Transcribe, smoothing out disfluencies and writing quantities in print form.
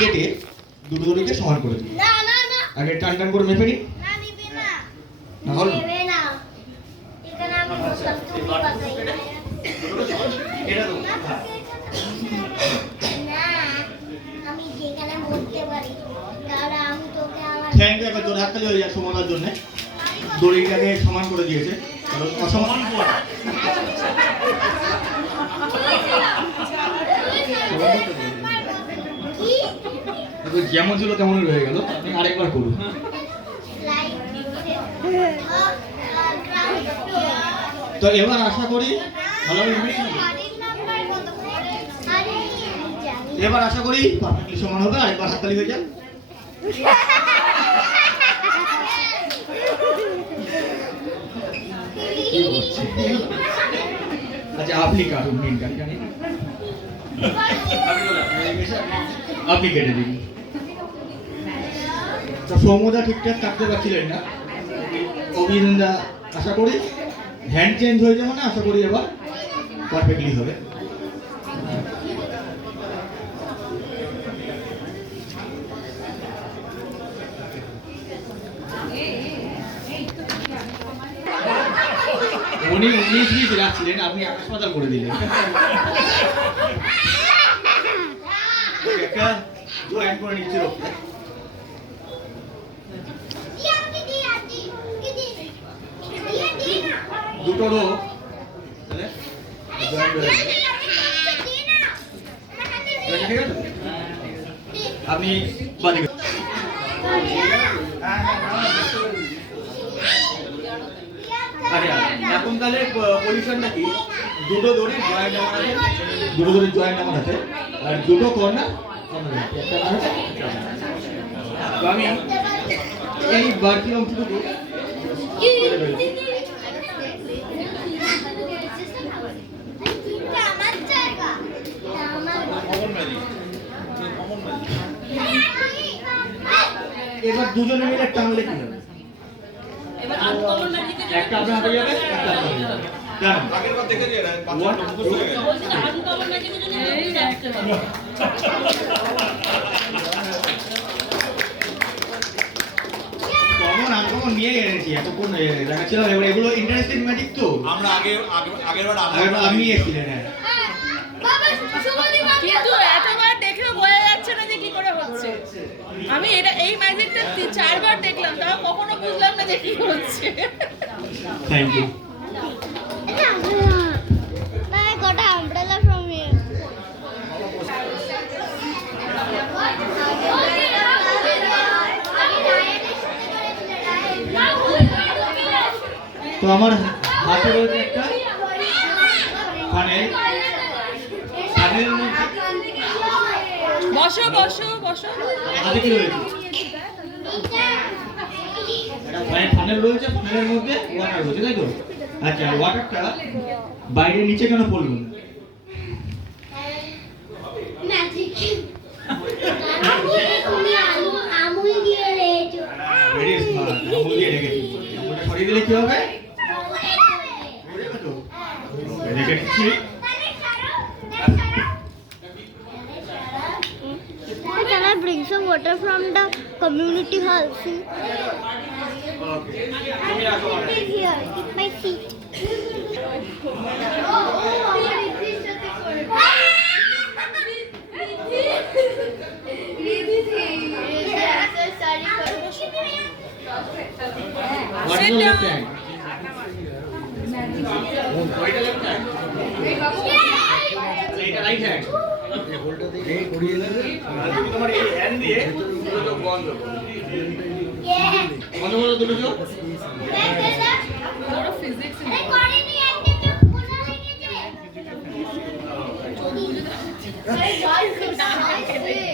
কেটে দুটো দড়িকে সমান করে দিই। আগে টান টান করে মেপে নিই। না হলো থ্যাংক ইউ। জোরে হাততালি হয়ে যায় সমানার জন্য। দড়িটাকে সমান করে দিয়েছে, কারণ অসমান যেমন ছিল তেমনই রয়ে গেল। আপনি আরেকবার করুন। তো এবার আশা করি এবার আশা করি পারফেক্টলি সমান হবে। আরেকবার হাততালি হয়ে যান। আচ্ছা আপনি কাটুন, মেন কাট জানি না, আপনি কেটে দিন। তো সৌম্যদা ঠিকঠাক কাটতে পারছিলেন না, অভিনন্দা আশা করি হ্যান্ড চেঞ্জ হয়ে যাবে না, আশা করি এবার পারফেক্টলি হবে। উনি 19-20 রাখছিলেন, আপনি হাসপাতাল করে দিলেন। একটা জয়েন করে নিচ্ছে রোগটা। দুটো রোগ আপনি এখন তাহলে পজিশনটা কি? দুটো দড়ির জয়েন্ট আমার আছে, আর দুটো কর্নার তো আমি এই বাড়তি অংশটুকু এবার দুজনে মিলে টানলে কি হবে? এবার আনকমন ম্যাজিকে একটা আপনার হাতে যাবে, একটা আপনার হাতে যাবে। জানো আগেরবার দেখে যে বলছি আনকমন ম্যাজিকের জন্য এই রাখতে হবে। কমন আনকমন নিয়ে এনেছি, এতক্ষণ দেখাচ্ছিলাম। এবার এগুলো ইন্টারেস্টিং ম্যাজিক তো আমরা আগেরবার আপনি এসেছিলেন। হ্যাঁ কিন্তু এতবার দেখলেও বোঝা যাচ্ছে না যে কি করে হচ্ছে। আমি এই ম্যাজিকটা 4বার দেখলাম, তাও কখনো বুঝলাম না যে কি হচ্ছে। Thank you. তো আমার হাতে রয়েছে একটা ফানেল। ফানেলের মধ্যে বসো বসো বসো। হাতে কি রয়েছে? ফানেল রয়েছে, ফানেলের মধ্যে ওয়াটার রয়েছে, তাই তো? আচ্ছা, ওয়াটারটা বাইরে নিচে কেন পড়লো না? ভেরি স্মার্ট, আমুল দিয়ে রেখেছি। আমুলটা সরিয়ে দিলে কি হবে? রেখে দিচ্ছি। Can I bring some water from the community hall? See? Take here, keep my seat. What is your left hand? ওইটা left hand? এইটা right hand? তোমার এই হ্যান্ড দিয়ে দুটো চোখ বন্ধ করো। বন্ধ করো দুটো চোখ। পুরো ফিজিক্স Hey,